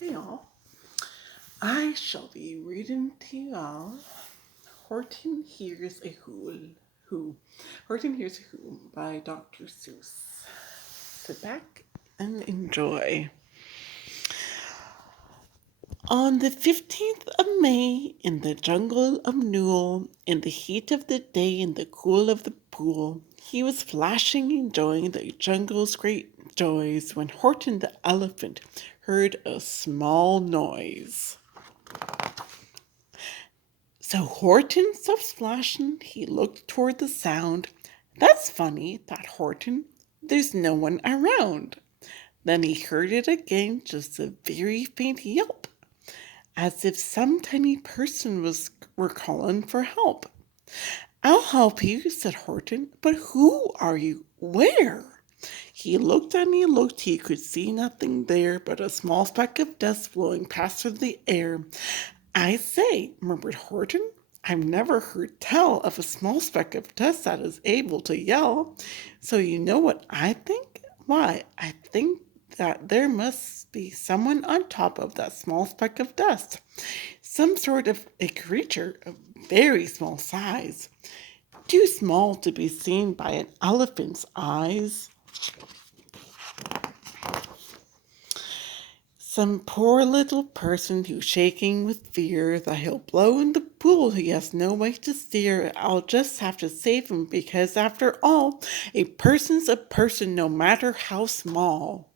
Hey all, I shall be reading to you all Horton Hears a Who. Horton Hears a Who by Dr. Seuss. Sit back and enjoy. On the 15th of May, in the jungle of Newell, in the heat of the day, in the cool of the pool, he was flashing, enjoying the jungle's great joys, when Horton the elephant heard a small noise. So Horton stopped splashing. He looked toward the sound. That's funny, thought Horton. There's no one around. Then he heard it again, just a very faint yelp, as if some tiny person were calling for help. I'll help you, said Horton, but who are you? Where? He looked and he looked, he could see nothing there but a small speck of dust blowing past through the air. I say, murmured Horton, I've never heard tell of a small speck of dust that is able to yell. So you know what I think? Why, I think that there must be someone on top of that small speck of dust. Some sort of a creature of very small size. Too small to be seen by an elephant's eyes. Some poor little person who's shaking with fear that he'll blow in the pool he has no way to steer. I'll just have to save him because, after all, a person's a person no matter how small.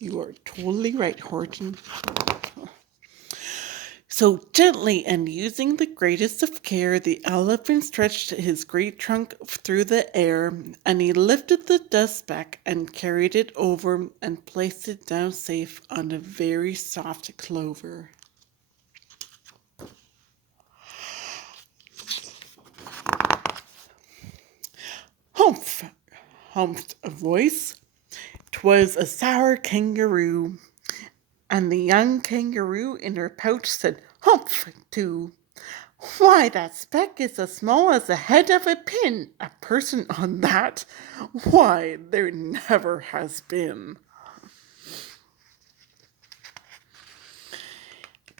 You are totally right, Horton. So gently and using the greatest of care, the elephant stretched his great trunk through the air, and he lifted the dust back and carried it over and placed it down safe on a very soft clover. Humph! Humphed a voice. 'Twas a sour kangaroo, and the young kangaroo in her pouch said humph too. Why, that speck is as small as the head of a pin. A person on that? Why, there never has been.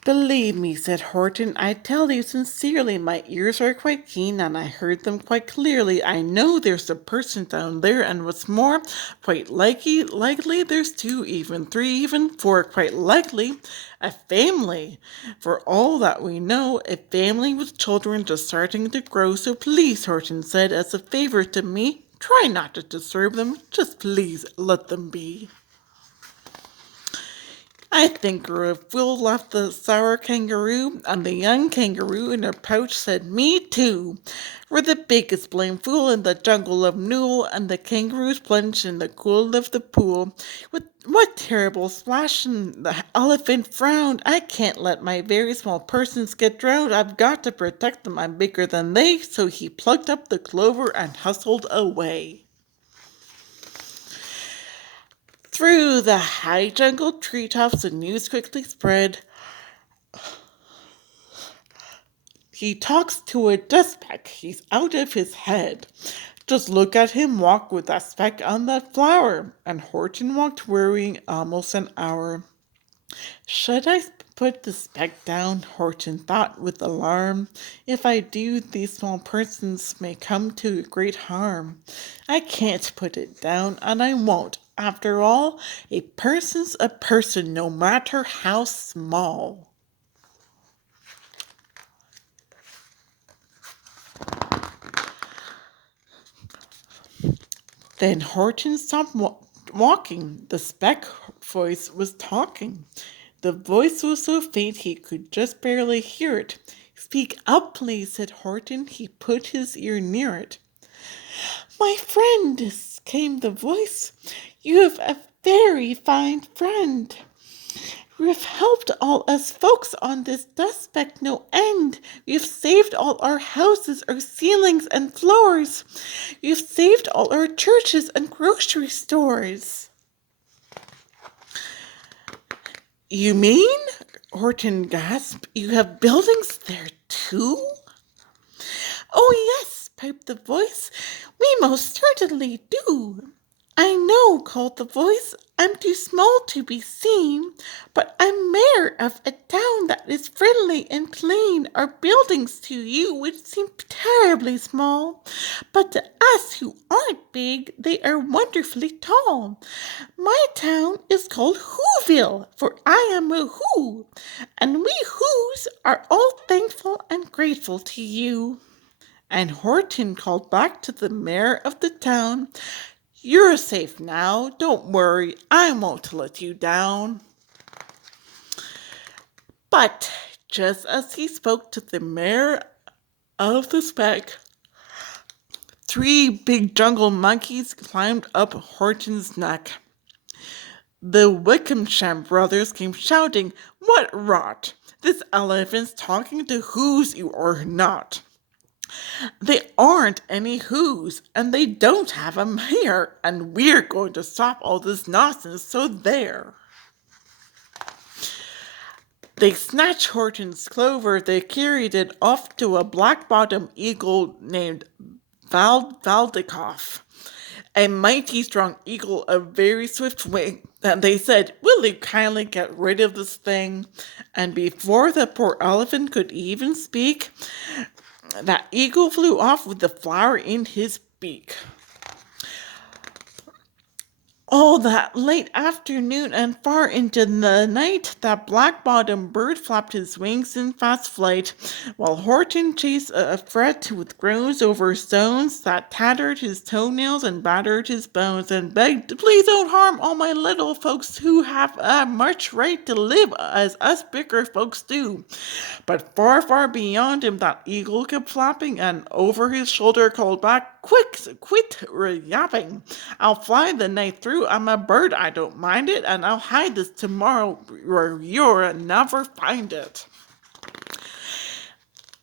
Believe me, said Horton, I tell you sincerely, my ears are quite keen and I heard them quite clearly. I know there's a person down there, and what's more, quite likely there's two, even three, even four, quite likely a family. For all that we know, a family with children just starting to grow. So please, Horton said, as a favor to me, try not to disturb them. Just please let them be. I think you're a fool, laughed the sour kangaroo, and the young kangaroo in her pouch said, Me too. We're the biggest blamed fool in the jungle of Newell, and the kangaroos plunged in the cool of the pool. With what terrible splashing! The elephant frowned. I can't let my very small persons get drowned. I've got to protect them. I'm bigger than they. So he plucked up the clover and hustled away. Through the high jungle treetops, the news quickly spread. He talks to a dust speck. He's out of his head. Just look at him walk with that speck on that flower. And Horton walked worrying almost an hour. Should I put the speck down? Horton thought with alarm. If I do, these small persons may come to great harm. I can't put it down, and I won't. After all, a person's a person, no matter how small. Then Horton stopped walking. The speck voice was talking. The voice was so faint he could just barely hear it. Speak up, please, said Horton. He put his ear near it. My friend, came the voice, you have a very fine friend. You've helped all us folks on this dust speck no end. You've saved all our houses, our ceilings and floors. You've saved all our churches and grocery stores. You mean? Horton gasped. You have buildings there too? Oh, yes, piped the voice. We most certainly do. I know, called the voice. I'm too small to be seen, but I'm mayor of a town that is friendly and clean. Our buildings to you would seem terribly small, but to us who aren't big, they are wonderfully tall. My town is called Whoville, for I am a Who, and we Whos are all thankful and grateful to you. And Horton called back to the mayor of the town, "You're safe now. Don't worry. I won't let you down." But just as he spoke to the mayor of the speck, three big jungle monkeys climbed up Horton's neck. The Wickham brothers came shouting, "What rot! This elephant's talking to Whos you are not. They aren't any Whos, and they don't have a mayor, and we're going to stop all this nonsense, so there." They snatched Horton's clover, they carried it off to a black-bottomed eagle named Valdikoff, a mighty strong eagle of very swift wing, and they said, "Will you kindly get rid of this thing?" And before the poor elephant could even speak, that eagle flew off with the flower in his beak. All that late afternoon and far into the night, that black-bottomed bird flapped his wings in fast flight, while Horton chased a fret with groans over stones that tattered his toenails and battered his bones, and begged, "Please don't harm all my little folks who have as much right to live as us bigger folks do." But far, far beyond him, that eagle kept flapping, and over his shoulder called back, "Quick, quit yapping. I'll fly the night through. I'm a bird, I don't mind it, and I'll hide this tomorrow where you'll never find it."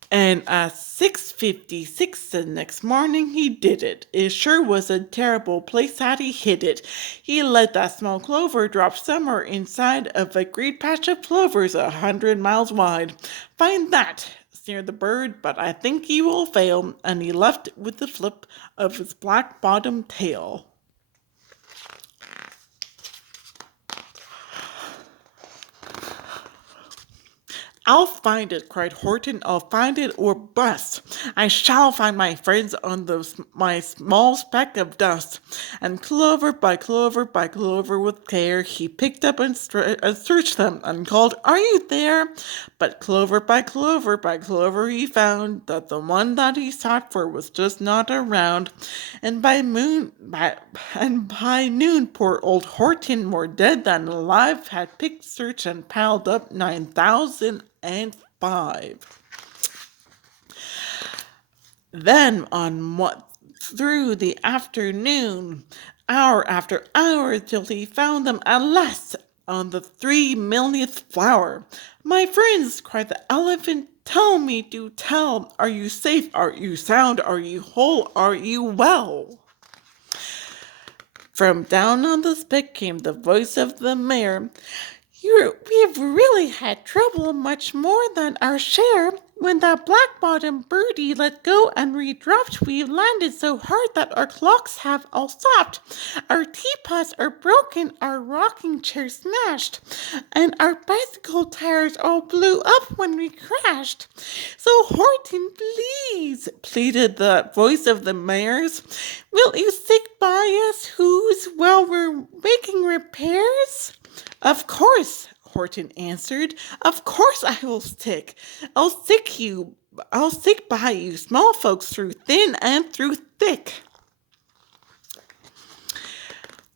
And at 6:56 the next morning he did it. It sure was a terrible place that he hid it. He let that small clover drop somewhere inside of a great patch of clovers 100 miles wide. "Find that," sneered the bird, "but I think you will fail," and he left with the flip of his black-bottomed tail. "I'll find it," cried Horton. "I'll find it or bust. I shall find my friends on my small speck of dust." And clover by clover by clover with care, he picked up and searched them and called, "Are you there?" But clover by clover by clover he found that the one that he sought for was just not around. And by noon, poor old Horton, more dead than alive, had picked, searched, and piled up 9,005. Then on what through the afternoon, hour after hour, till he found them at last on the 3 millionth flower. "My friends," cried the elephant, "tell me, do tell, are you safe? Are you sound? Are you whole? Are you well?" From down on the speck came the voice of the mayor. "We've really had trouble, much more than our share. When that black-bottomed birdie let go and re-dropped, we've landed so hard that our clocks have all stopped. Our teapots are broken, our rocking chair smashed, and our bicycle tires all blew up when we crashed. So Horton, please," pleaded the voice of the mayor's, "will you stick by us Whos while we're making repairs?" "Of course," Horton answered. "Of course I will stick. I'll stick by you small folks through thin and through thick."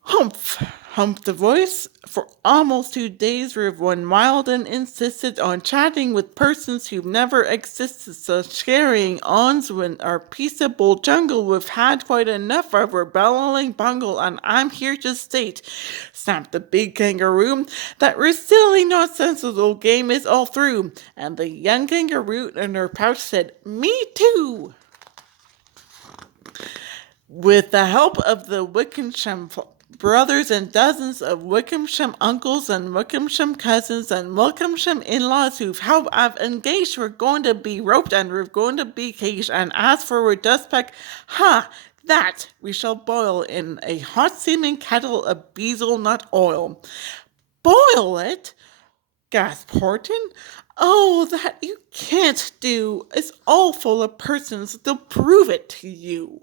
"Humph," humphed the voice. For almost 2 days we've run wild and insisted on chatting with persons who've never existed, such carrying ons when our peaceable jungle we've had quite enough of our bellowing bungle, and I'm here to state," snapped the big kangaroo, "that our silly nonsensical game is all through." And the young kangaroo in her pouch said, "Me too." With the help of the Wickham brothers and dozens of Wickham uncles and Wickham cousins and Wickham in-laws I've engaged, we're going to be roped and we're going to be caged. And as for our dust peck, That we shall boil in a hot steaming kettle of bezel nut oil. Boil it? Gasped Horton. Oh, that you can't do. It's all full of persons. They'll prove it to you.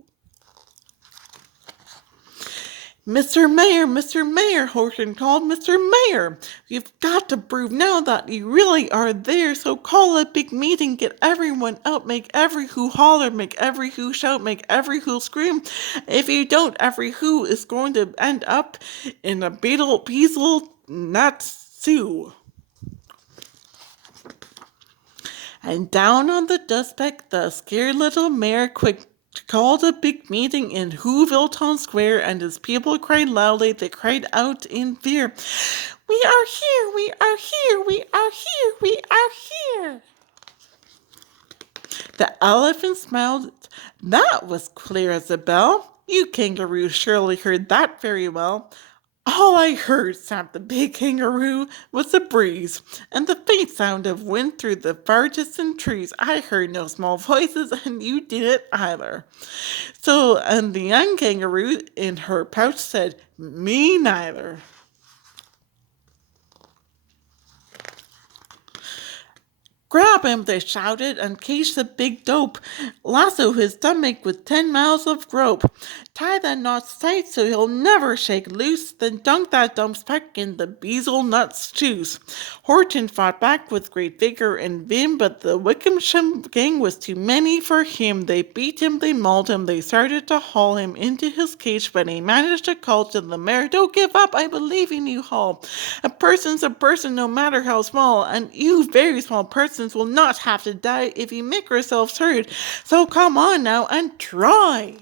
Mr. Mayor, Horton called. Mr. Mayor, you've got to prove now that you really are there, so call a big meeting, get everyone out, make every who holler, make every who shout, make every who scream. If you don't, every who is going to end up in a bezel nut stew. And down on the dustbag, the scared little mayor quick called a big meeting in Whoville Town Square, and as people cried loudly, they cried out in fear, "We are here! We are here! We are here! We are here!" The elephant smiled. That was clear as a bell. You kangaroos surely heard that very well. All I heard, snapped the big kangaroo, was the breeze, and the faint sound of wind through the far distant trees. I heard no small voices, and you didn't either. So, and the young kangaroo in her pouch said, "Me neither." "Grab him," they shouted, "and cage the big dope. Lasso his stomach with 10 miles of rope. Tie that knot tight so he'll never shake loose. Then dunk that dumb speck in the bezel nut juice." Horton fought back with great vigor and vim, but the Wickham gang was too many for him. They beat him, they mauled him, they started to haul him into his cage, but he managed to call to the mayor, "Don't give up, I believe in you, Hall. A person's a person no matter how small, and you very small persons will not have to die if you make yourselves heard. So come on now and try."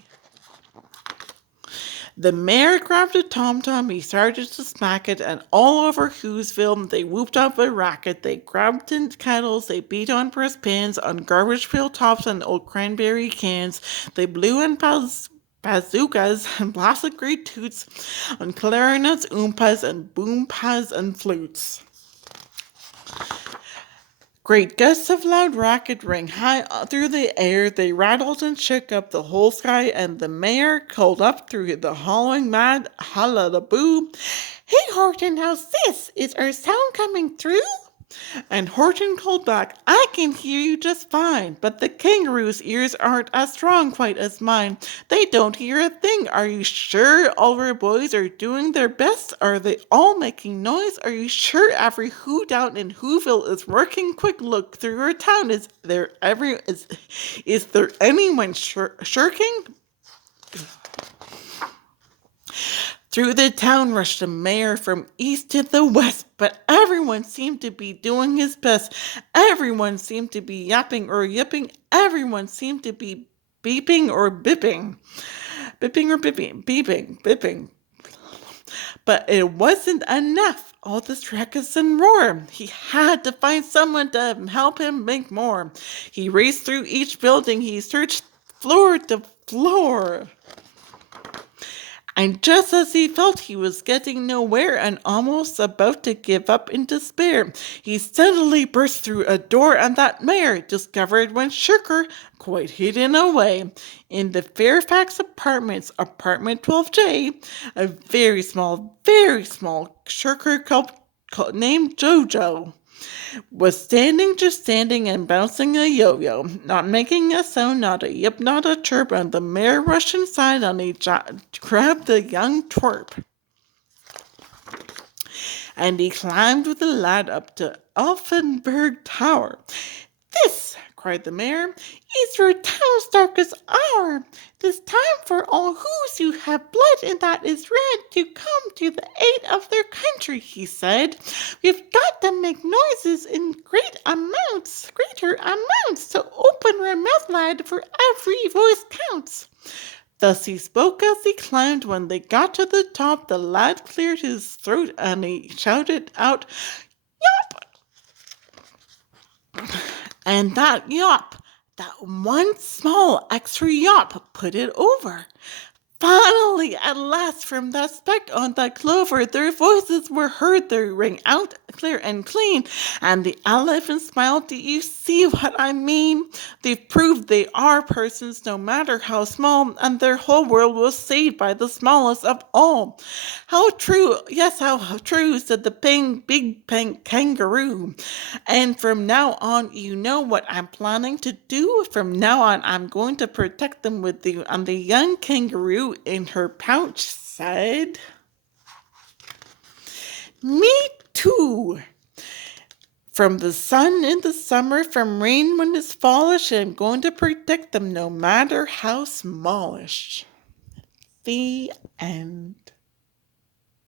The mayor grabbed a tom-tom, he started to smack it, and all over Whoville they whooped up a racket. They grabbed tin kettles, they beat on brass pans, on garbage pail tops and old cranberry cans. They blew in bazookas and blasted great toots on clarinets, oompas, and boompas and flutes. Great gusts of loud racket rang high through the air. They rattled and shook up the whole sky, and the mayor called up through the hollowing mad hullabaloo, "Hey, Horton, how's this? Is our sound coming through?" And Horton called back, "I can hear you just fine, but the kangaroo's ears aren't as strong quite as mine. They don't hear a thing. Are you sure all our boys are doing their best? Are they all making noise? Are you sure every who down in Whoville is working? Quick look through our town. Is there anyone shirking?" Through the town rushed the mayor from east to the west, but everyone seemed to be doing his best. Everyone seemed to be yapping or yipping. Everyone seemed to be beeping or bipping. Bipping or bipping. Beeping. Bipping. But it wasn't enough. All this ruckus and roar. He had to find someone to help him make more. He raced through each building. He searched floor to floor. And just as he felt he was getting nowhere and almost about to give up in despair, he suddenly burst through a door, and that mayor discovered one shirker quite hidden away in the Fairfax Apartments, apartment 12J, a very small shirker named Jojo was just standing and bouncing a yo-yo, not making a sound, not a yip, not a chirp, and the mayor rushed inside and he grabbed the young twerp. And he climbed with the lad up to Elfenberg Tower. "This," cried the mayor, "is your town's darkest hour. 'Tis time for all whose who have blood in that is red to come to the aid of their country," he said. "We've got to make noises in greater amounts, so open your mouth, lad, for every voice counts." Thus he spoke as he climbed. When they got to the top, the lad cleared his throat and he shouted out, "Yop!" And that one small extra yop put it over. Finally, at last, from that speck on the clover, their voices were heard. They rang out clear and clean. And the elephant smiled. Do you see what I mean? They've proved they are persons, no matter how small, and their whole world was saved by the smallest of all. How true, yes, how true, said the big pink kangaroo. And from now on, you know what I'm planning to do. From now on, I'm going to protect them with you. And the young kangaroo in her pouch said, Me too. From the sun in the summer, from rain when it's fallish, I'm going to protect them no matter how smallish. The end.